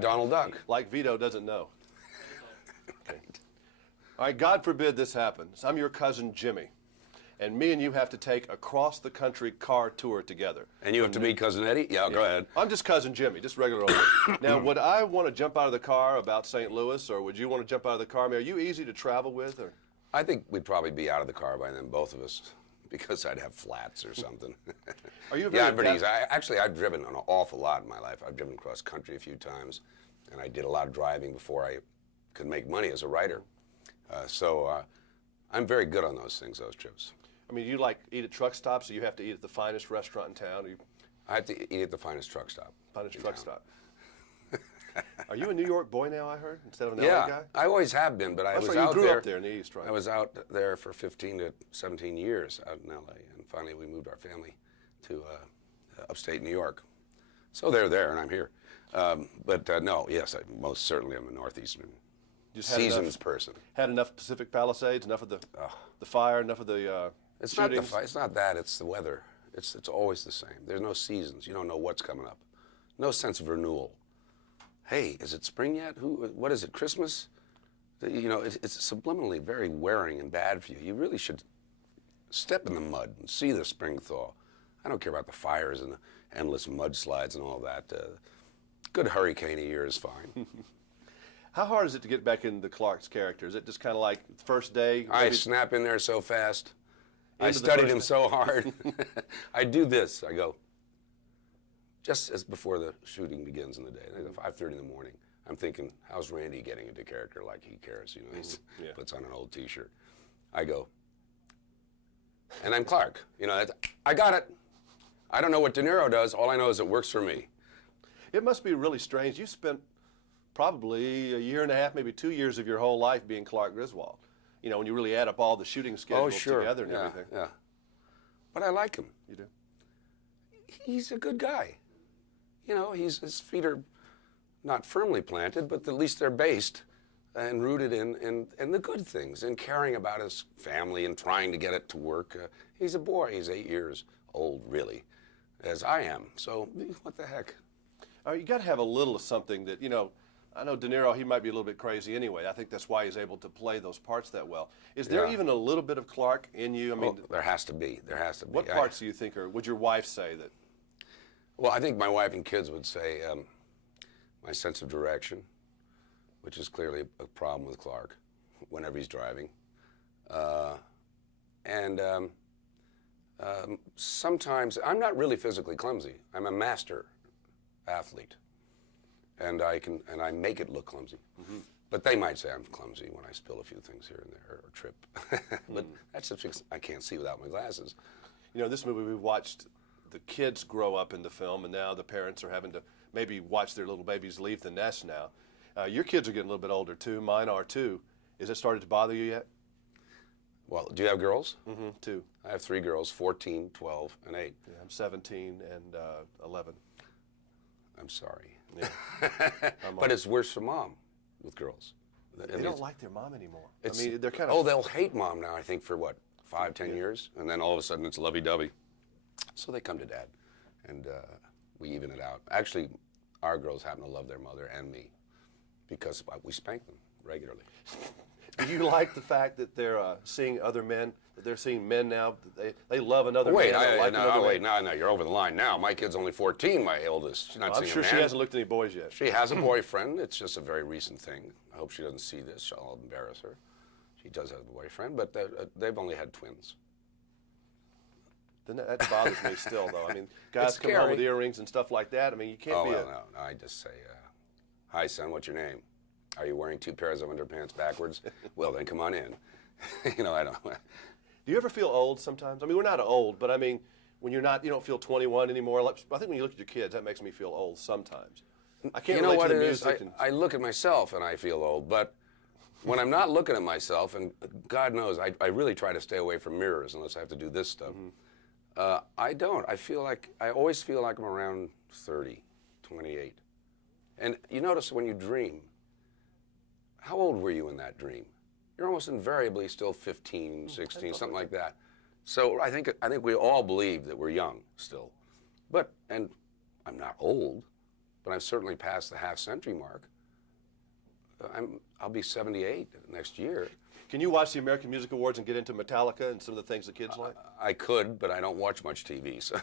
Donald Duck. Like Vito doesn't know. Okay. All right, God forbid this happens. I'm your cousin Jimmy, and me and you have to take a cross-the-country car tour together. And you have to be Cousin Eddie? Yeah, go ahead. I'm just Cousin Jimmy, just regular old. Now, would I want to jump out of the car about St. Louis, or would you want to jump out of the car? I mean, are you easy to travel with? Or? I think we'd probably be out of the car by then, both of us, because I'd have flats or something. Are you very Yeah, I'm pretty easy. Actually, I've driven an awful lot in my life. I've driven cross country a few times, and I did a lot of driving before I could make money as a writer. So I'm very good on those things, those trips. I mean, you like eat at truck stops, or you have to eat at the finest restaurant in town? Or you... I have to eat at the finest truck stop. Finest truck stop. Are you a New York boy now, I heard, instead of an LA guy? Yeah, I always have been, but I was out there. You grew up there in the East, right? I was out there for 15 to 17 years out in LA, and finally we moved our family to upstate New York. So they're there, and I'm here. No, yes, I most certainly am a Northeastern seasons person. Had enough Pacific Palisades, enough of the fire, enough of the It's shootings? not the fire. It's not that. It's the weather. It's always the same. There's no seasons. You don't know what's coming up. No sense of renewal. Hey, is it spring yet? What is it, Christmas? You know, it's subliminally very wearing and bad for you. You really should step in the mud and see the spring thaw. I don't care about the fires and the endless mudslides and all that. Good hurricane a year is fine. How hard is it to get back into Clark's character? Is it just kind of like the first day? I snap in there so fast. I studied him so hard. I do this. I go, just as before the shooting begins in the day, 5:30 in the morning, I'm thinking, how's Randy getting into character like he cares? You know, he puts on an old T-shirt. I go, and I'm Clark. You know, I got it. I don't know what De Niro does. All I know is it works for me. It must be really strange. You spent probably a year and a half, maybe 2 years of your whole life being Clark Griswold. You know, when you really add up all the shooting schedules together and everything. Yeah. But I like him. You do? He's a good guy. You know, his feet are not firmly planted, but at least they're based and rooted in the good things, in caring about his family and trying to get it to work. He's a boy. He's 8 years old, really, as I am. So what the heck? You got to have a little of something that, you know, I know De Niro, he might be a little bit crazy anyway. I think that's why he's able to play those parts that well. Is there even a little bit of Clark in you? I mean, there has to be. There has to be. What parts do you think, or would your wife say that? Well, I think my wife and kids would say my sense of direction, which is clearly a problem with Clark whenever he's driving. Sometimes, I'm not really physically clumsy. I'm a master athlete. And I make it look clumsy. Mm-hmm. But they might say I'm clumsy when I spill a few things here and there or trip. But that's just because I can't see without my glasses. You know, this movie we watched the kids grow up in the film, and now the parents are having to maybe watch their little babies leave the nest now. Your kids are getting a little bit older too. Mine are too. Is it started to bother you yet? Well, do you have girls? Mm-hmm, 2. I have 3 girls, 14, 12, and 8. Yeah, I'm 17 and 11. I'm sorry. Yeah. But it's worse for mom with girls. They don't like their mom anymore. I mean, they're kind of... Oh, they'll hate mom now, I think, for what, 5, 10 years? And then all of a sudden it's lovey-dovey. So they come to dad, and we even it out. Actually, our girls happen to love their mother and me because we spank them regularly. Do you like the fact that they're seeing other men, that they're seeing men now, that they love another man? No, you're over the line now. My kid's only 14, my eldest. She's not seeing I'm sure a man. She hasn't looked at any boys yet. She has a boyfriend. It's just a very recent thing. I hope she doesn't see this. I'll embarrass her. She does have a boyfriend, but they've only had twins. Then that bothers me still, though. I mean, guys come home with earrings and stuff like that. I mean, you can't be no. I just say, hi, son, what's your name? Are you wearing 2 pairs of underpants backwards? Well, then come on in. You know, I don't. Do you ever feel old sometimes? I mean, we're not old, but I mean, when you don't feel 21 anymore. I think when you look at your kids, that makes me feel old sometimes. I can't relate to the music. I look at myself and I feel old, but when I'm not looking at myself, and God knows, I really try to stay away from mirrors unless I have to do this stuff. I don't. I always feel like I'm around 30, 28. And you notice when you dream, how old were you in that dream? You're almost invariably still 15, 16, something like that. So I think we all believe that we're young still. And I'm not old, but I've certainly passed the half-century mark. I'll be 78 next year. Can you watch the American Music Awards and get into Metallica and some of the things the kids like? I could, but I don't watch much TV, so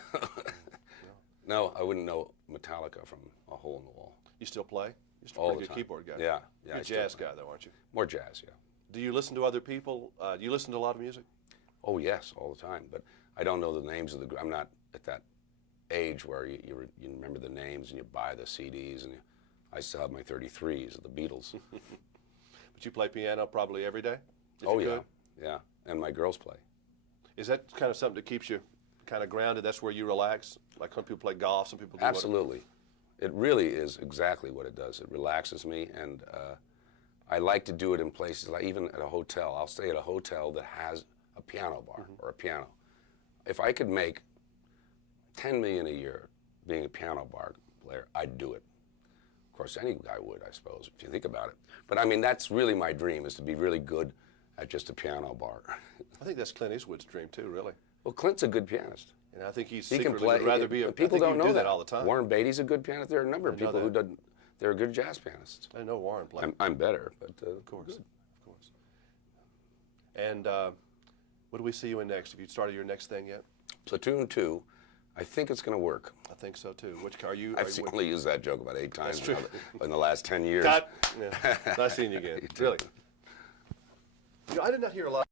no, I wouldn't know Metallica from a hole in the wall. You still play? You're still a All pretty the good time. keyboard guy. Yeah, yeah. You're a I still jazz play. guy, though, aren't you? More jazz, yeah. Do you listen to other people? Do you listen to a lot of music? Oh yes, all the time. But I don't know the names of the. I'm not at that age where you remember the names and you buy the CDs, and I still have my 33s of the Beatles. But you play piano probably every day? if Oh you yeah, could? yeah. And my girls play. Is that kind of something that keeps you kind of grounded? That's where you relax? Like some people play golf, some people do Absolutely. It really is exactly what it does. It relaxes me, and I like to do it in places like even at a hotel. I'll stay at a hotel that has a piano bar or a piano. If I could make $10 million a year being a piano bar player, I'd do it. Of course, any guy would, I suppose, if you think about it. But I mean, that's really my dream, is to be really good at just a piano bar. I think that's Clint Eastwood's dream too, really. Well, Clint's a good pianist. And I think he's He can secretly play. would rather be a. People I think don't he know do that all the time. Warren Beatty's a good pianist. There are a number of I know people who that. don't. They're good jazz pianists. I know Warren played. I'm better, but Of course, of course. And what do we see you in next? Have you started your next thing yet? Platoon 2, I think it's going to work. I think so too. Which car are you? I've only used that joke about 8 times true. in the last 10 years. Cut. Yeah. Nice seeing you again. Really. You know, I did not hear a lot.